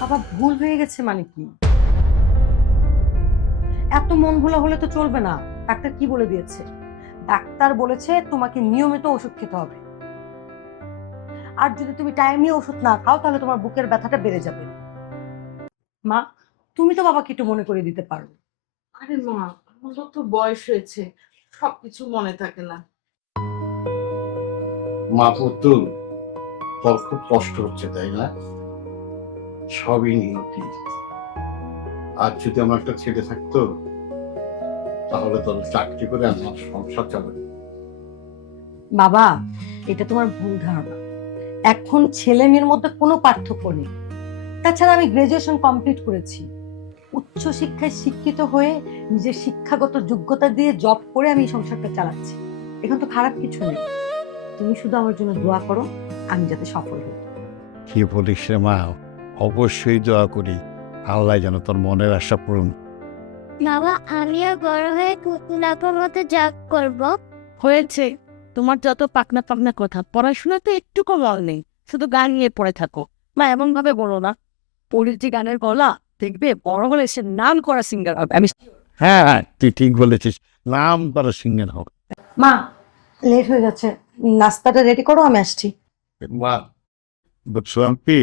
বাবা ভুল হয়ে গেছে মানে কি? এত মন ভোলা হলে তো চলবে না। ডাক্তার কি বলে দিয়েছে? ডাক্তার বলেছে তোমাকে নিয়মিত ওষুধ খেতে হবে, আর যদি তুমি টাইমে ওষুধ না খাও তাহলে তোমার বুকের ব্যথাটা বেড়ে যাবে। মা, তুমি তো বাবাকে একটু মনে করে দিতে পারো। আরে মা, আমারও তো বয়স হয়েছে, সবকিছু মনে থাকে না। মা পুতুল, তোর খুব কষ্ট হচ্ছে তাই না? সবই নিয়তি। আর যদি আমার একটা ছেলে থাকতো তাহলে তোর চাকরি করে আমার সংসার চালাবে। বাবা, এটা তোমার ভুল ধারণা। এখন ছেলে মেয়ের মধ্যে কোনো পার্থক্য নেই। তাছাড়া আমি গ্রাজুয়েশন কমপ্লিট করেছি, উচ্চ শিক্ষায় শিক্ষিত হয়ে নিজের শিক্ষাগত যোগ্যতা দিয়ে জব করে আমি এই সংসারটা চালাচ্ছি। এখন তো খারাপ কিছু নেই। তুমি শুধু আমার জন্য দোয়া করো, আমি যাতে সফল হই। কি বলিস রে মা, অবশ্যই দোয়া করি আল্লাহ যেন তোর মনের আশা পূরণ। বাবা, আমিও বড় হয়ে কুকুলাপোর মতো জব করব। হয়েছে, তোমার যত পাকনা পাকনা কথা, পড়াশোনা তো একটুকু মন নেই, শুধু গান নিয়ে পড়ে থাকো। মা এমন ভাবে বলো না, পরির যে গানের গলা, দেখবে বড় হলে সে নাম করা সিঙ্গার হবে। আমি হ্যাঁ হ্যাঁ, তুই ঠিক বলেছিস, নাম করা সিঙ্গের হোক। মা, লেট হয়ে যাচ্ছে, নাস্তাটা রেডি করো, আমি আসছি। মা, বুঝছো আমি